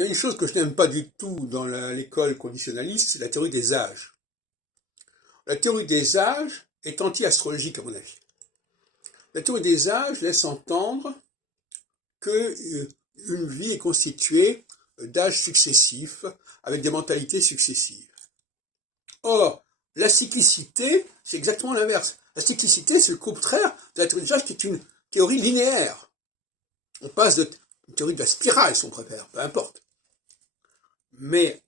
Il y a une chose que je n'aime pas du tout dans l'école conditionnaliste, c'est la théorie des âges. La théorie des âges est anti-astrologique à mon avis. La théorie des âges laisse entendre que une vie est constituée d'âges successifs avec des mentalités successives. Or, la cyclicité, c'est exactement l'inverse. La cyclicité, c'est le contraire de la théorie des âges qui est une théorie linéaire. On passe de une théorie de la spirale, si on préfère, peu importe. Mais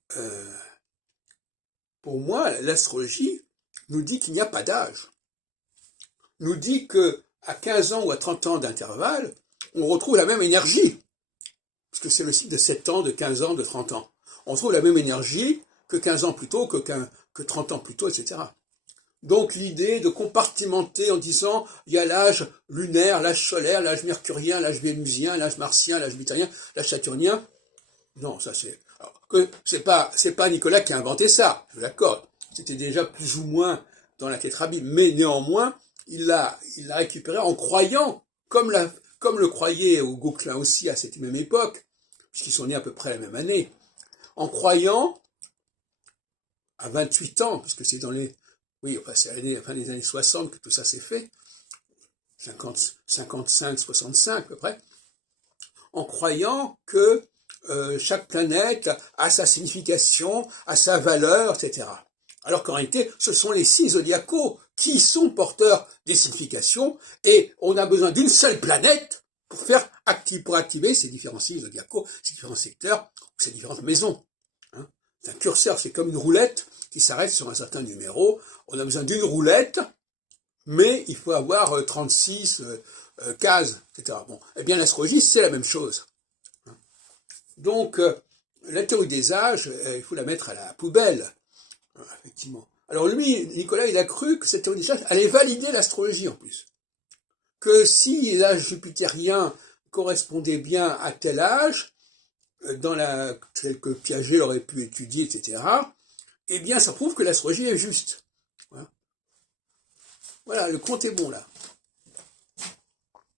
pour moi, l'astrologie nous dit qu'il n'y a pas d'âge. Nous dit qu'à 15 ans ou à 30 ans d'intervalle, on retrouve la même énergie. Parce que c'est le cycle de 7 ans, de 15 ans, de 30 ans. On retrouve la même énergie que 15 ans plus tôt, que 30 ans plus tôt, etc. Donc l'idée de compartimenter en disant il y a l'âge lunaire, l'âge solaire, l'âge mercurien, l'âge vénusien, l'âge martien, l'âge jupitérien, l'âge saturnien, non, ça c'est... C'est pas Nicolas qui a inventé ça, je l'accorde. C'était déjà plus ou moins dans la tétrabible, mais néanmoins, il l'a récupéré en croyant, comme le croyait Gauquelin aussi à cette même époque, puisqu'ils sont nés à peu près la même année, en croyant, à 28 ans, puisque c'est dans les... Oui, enfin, c'est à la fin des années 60 que tout ça s'est fait, 55, 65 à peu près, en croyant que chaque planète a sa signification, a sa valeur, etc. Alors qu'en réalité, ce sont les 6 zodiacaux qui sont porteurs des significations, et on a besoin d'une seule planète pour activer ces différents signes zodiacaux, ces différents secteurs, ces différentes maisons. Hein. Un curseur, c'est comme une roulette qui s'arrête sur un certain numéro. On a besoin d'une roulette, mais il faut avoir 36 cases, etc. Bon, eh bien l'astrologie, c'est la même chose. Donc, la théorie des âges, il faut la mettre à la poubelle, effectivement. Alors lui, Nicolas, il a cru que cette théorie des âges allait valider l'astrologie en plus. Que si l'âge jupitérien correspondait bien à tel âge, tel que Piaget aurait pu étudier, etc., eh bien ça prouve que l'astrologie est juste. Voilà, le compte est bon là.